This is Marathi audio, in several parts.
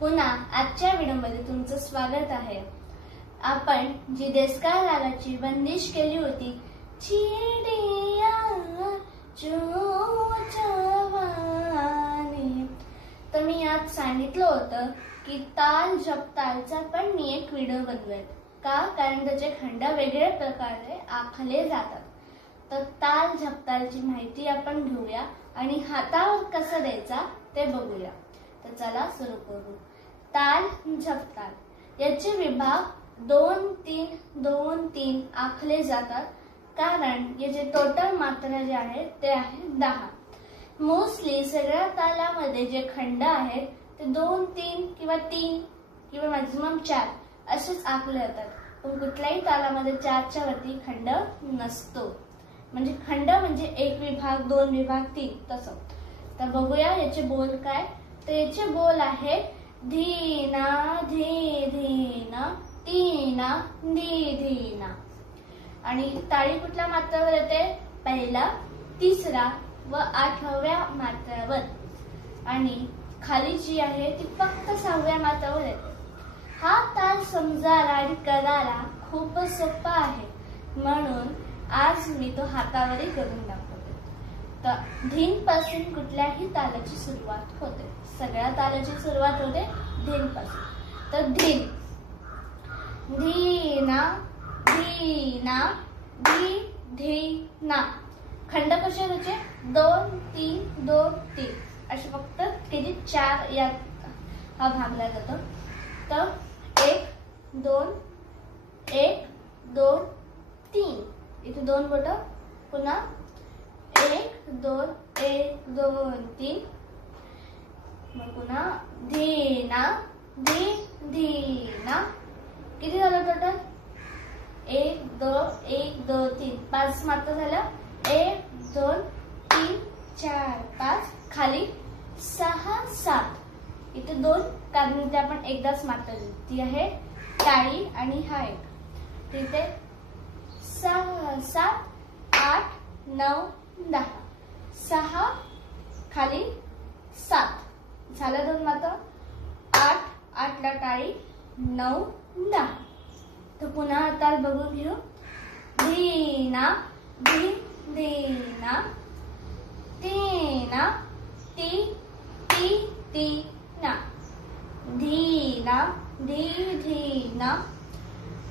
पुन्हा आजच्या व्हिडिओमध्ये तुमचं स्वागत आहे। आपण जी देस्काळ रागाची बंदिश केली होती, चिडिया जो जवानी, तर मी यात सांगितलं होतं की ताल जपतालचा पण मी एक व्हिडिओ बनवेल का, कारण त्याचे खंड वेगळ्या प्रकारे आखले जातात। तर ताल झपतालची माहिती आपण घेऊया आणि हातावर कसं द्यायचा ते बघूया। तर चला सुरू करू। ताल झपताल याचे विभाग 2-3-2-3 आखले जातात, कारण याचे टोटल मात्रा जे आहेत ते आहे 10। मोस्टली सगळ्या तालामध्ये जे खंड आहेत ते 2-3 किंवा 3 किंवा मॅक्झिमम 4 असेच आखले जातात, पण कुठल्याही तालामध्ये 4च्या वरती खंड नसतो। म्हणजे खंड म्हणजे एक विभाग, 2 विभाग, 3 तसं। तर बघूया याचे बोल काय। तर याचे बोल आहे धीना धी धीना, तीना धी धीना। आणि ताळी कुठल्या मात्रावर येते? पहिला, तिसरा व 8व्या मात्रावर। आणि खाली जी आहे ती फक्त 6व्या मात्रावर येते। हा ताल समजायला आणि करायला खूप सोपा आहे, म्हणून आज मी तो हातावरही करून दाखवते। तर धीन पासून कुठल्याही तालाची सुरुवात होते। सगळ्या तालाची सुरुवात होते धीन पासून। तर धीन, धीना धीना धी धीना। खंड कसे त्याचे? 2-3-2-3 असे फक्त किती 4 यात हा भागला जातो। तर 1-2-1-2-3 इथे 2 बोट, पुन्हा 1-2-1-2-3, मग पुन्हा धीना धी धीना। किती झालं टोटल? 1-2-1-2-3 5 मात्रा झाल्या। 1-2-3-4-5 खाली 6-7 इथे 2, कारण इथे आपण एकदाच मात्रा दिली, ती आहे टाळी आणि हा एक। तिथे 6-7-8-9-10 6 खाली 7 झालं 2 मात्रा। 8 ला टाळी, 9-10। तर पुन्हा ताल बघून घेऊ। धीना धी धीना, तीना ती ती तीना, धीना धी धीना,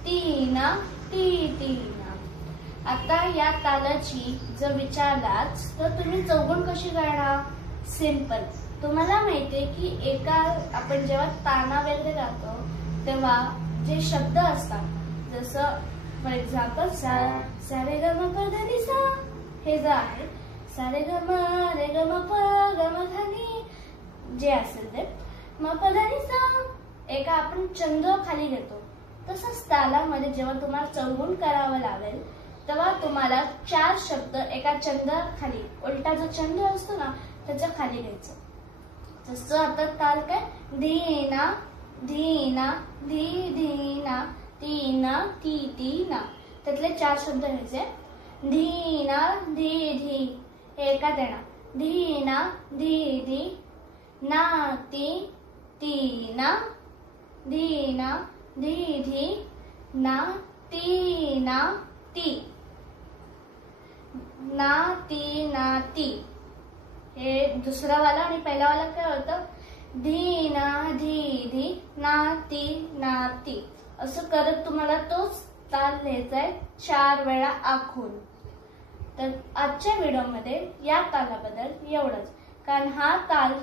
तीना ती तीना। आता या तालाची जर विचारलात तर तुम्ही चौगुण कशी करणार? सिंपल। तुम्हाला माहितीये की एका आपण जेव्हा ताना वगैरे गातो तेव्हा जे शब्द असतात, जसं फॉर एक्झाम्पल सा रे ग म प ध नि सा, हे जे आहे सा रे ग म रे ग म प ग म ध नि, जे असेल ते म प ध नि सा, एका आपण चंद्र खाली घेतो। तसंच तालामध्ये जेव्हा तुम्हाला चौगुण करावं लागेल तेव्हा तुम्हाला 4 शब्द एका चंद्र खाली, उलटा जो चंद्र असतो ना त्याच्या खाली घ्यायचं। जसं आता ताल काय, धीना धीना धी धीना, तीना ती तीना, त्यातले 4 शब्द घ्यायचे। धीना धी धी हे एकात येणार, धीना धी धी, ना ती तीना, धीना धी धी, ना तीना ती, ना ती ना ती। हे दुसरा वाला आणि पहिला वाला काय होतं? धीना धी धी, ना ती ना ती। असं करत तुम्हाला तोच ताल लिहायचा आहे 4 वेळा आखून। तर आजच्या व्हिडिओमध्ये या तालाबद्दल एवढंच, कारण हा ताल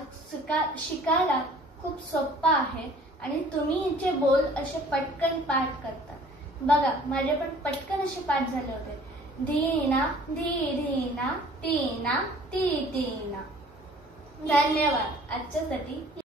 शिकायला खूप सोपा आहे आणि तुम्ही याचे बोल असे पटकन पाठ करता। बघा माझे पण पटकन असे पाठ झाले होते। धीना धी धीना, तीना ती तीना। धन्यवाद आजच्यासाठी।